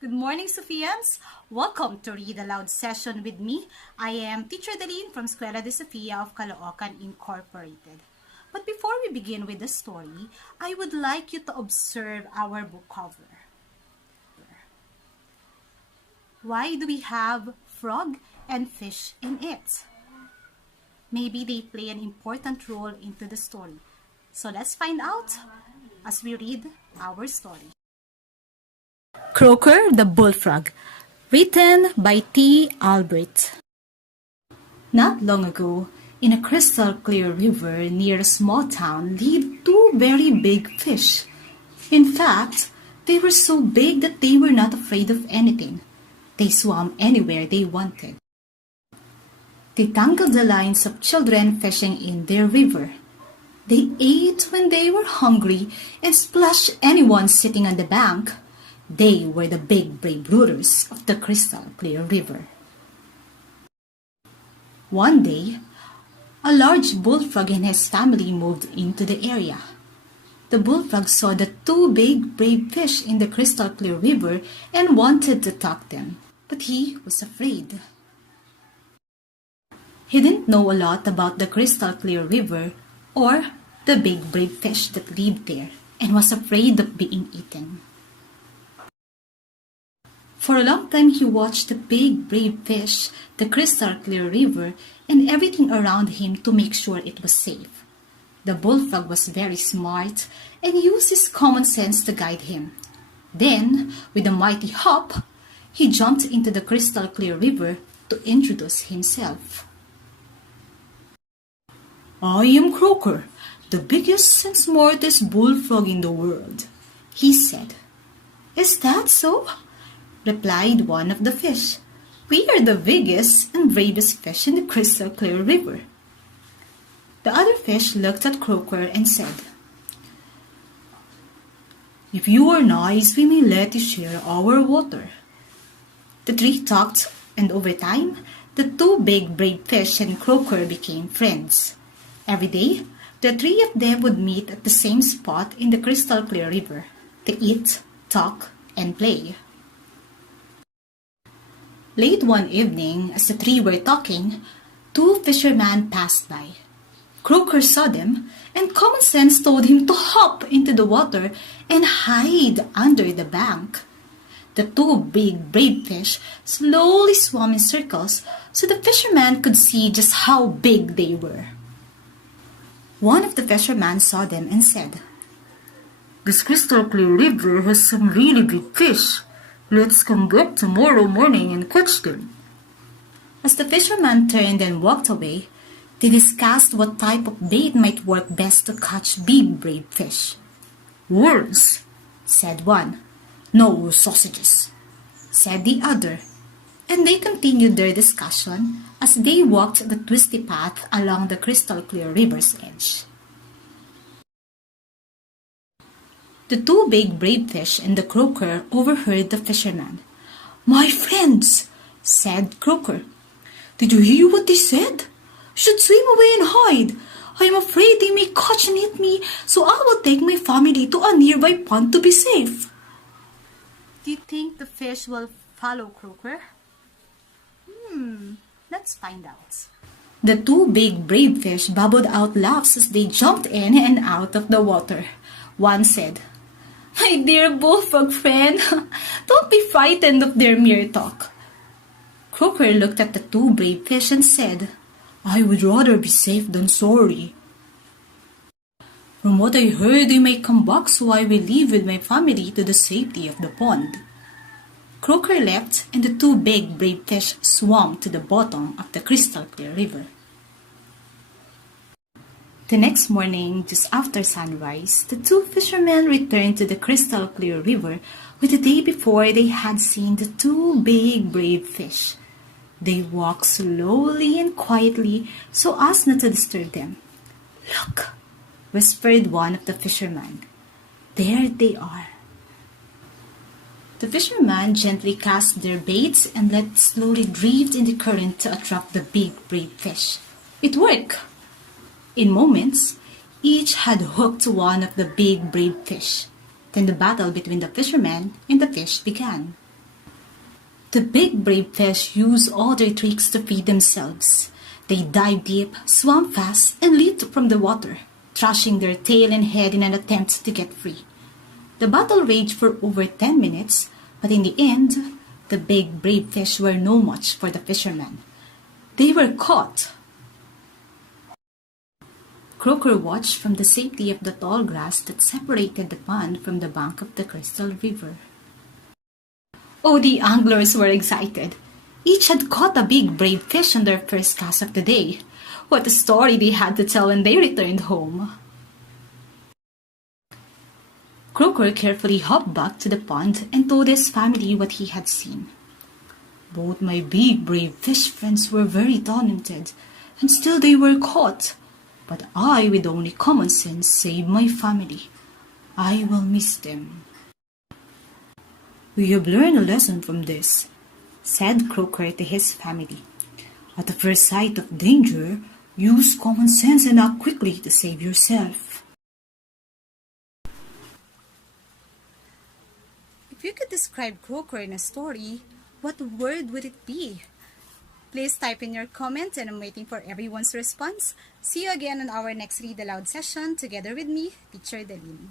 Good morning, Sophians. Welcome to Read Aloud session with me. I am Teacher Dalyn from Escuela de Sofia of KROAKER Incorporated. But before we begin with the story, I would like you to observe our book cover. Why do we have frog and fish in it? Maybe they play an important role into the story. So let's find out as we read our story. KROAKER the Bullfrog, written by T. Albert. Not long ago, in a crystal clear river near a small town lived two very big fish. In fact, they were so big that they were not afraid of anything. They swam anywhere they wanted. They tangled the lines of children fishing in their river. They ate when they were hungry and splashed anyone sitting on the bank. They were the big brave rulers of the crystal clear river. One day, a large bullfrog and his family moved into the area. The bullfrog saw the two big brave fish in the crystal clear river and wanted to talk them, but he was afraid. He didn't know a lot about the crystal clear river or the big brave fish that lived there and was afraid of being eaten. For a long time he watched the big brave fish, the crystal clear river, and everything around him to make sure it was safe. The bullfrog was very smart and used his common sense to guide him. Then, with a mighty hop, he jumped into the crystal clear river to introduce himself. "I am KROAKER, the biggest and smartest bullfrog in the world," he said. "Is that so?" replied one of the fish. "We are the biggest and bravest fish in the crystal clear river." The other fish looked at KROAKER and said, "If you are nice, we may let you share our water." The three talked, and over time, the two big brave fish and KROAKER became friends. Every day, the three of them would meet at the same spot in the crystal clear river to eat, talk, and play. Late one evening, as the three were talking, two fishermen passed by. KROAKER saw them, and common sense told him to hop into the water and hide under the bank. The two big brave fish slowly swam in circles so the fisherman could see just how big they were. One of the fishermen saw them and said, "This crystal clear river has some really big fish. Let's come back tomorrow morning and catch them." As the fisherman turned and walked away, they discussed what type of bait might work best to catch big brave fish. "Worms," said one. "No, sausages," said the other. And they continued their discussion as they walked the twisty path along the crystal clear river's edge. The two big brave fish and the KROAKER overheard the fisherman. "My friends," said KROAKER, "did you hear what they said? Should swim away and hide. I am afraid they may catch and eat me, so I will take my family to a nearby pond to be safe." Do you think the fish will follow KROAKER? Let's find out. The two big brave fish babbled out laughs as they jumped in and out of the water. One said, "My dear bullfrog friend, don't be frightened of their mere talk." KROAKER looked at the two brave fish and said, "I would rather be safe than sorry. From what I heard, they may come back, so I will leave with my family to the safety of the pond." KROAKER left, and the two big brave fish swam to the bottom of the crystal clear river. The next morning, just after sunrise, the two fishermen returned to the crystal clear river where the day before they had seen the two big brave fish. They walked slowly and quietly so as not to disturb them. "Look," whispered one of the fishermen. "There they are." The fishermen gently cast their baits and let it slowly drift in the current to attract the big brave fish. It worked. In moments, each had hooked one of the big brave fish. Then the battle between the fisherman and the fish began. The big brave fish use all their tricks to feed themselves. They dive deep, swam fast, and leaped from the water, thrashing their tail and head in an attempt to get free. The battle raged for over 10 minutes, but in the end, the big brave fish were no match for the fisherman. They were caught. Croaker watched from the safety of the tall grass that separated the pond from the bank of the crystal river. Oh, the anglers were excited. Each had caught a big brave fish on their first cast of the day. What a story they had to tell when they returned home. Croaker carefully hopped back to the pond and told his family what he had seen. Both my big brave fish friends were very talented, and still they were caught. But I, with only common sense, saved my family. I will miss them. We have learned a lesson from this, said Croaker to his family. At the first sight of danger, use common sense and act quickly to save yourself. If you could describe Croaker in a story, what word would it be? Please type in your comment and I'm waiting for everyone's response. See you again on our next Read Aloud session together with me, Teacher Dalyn.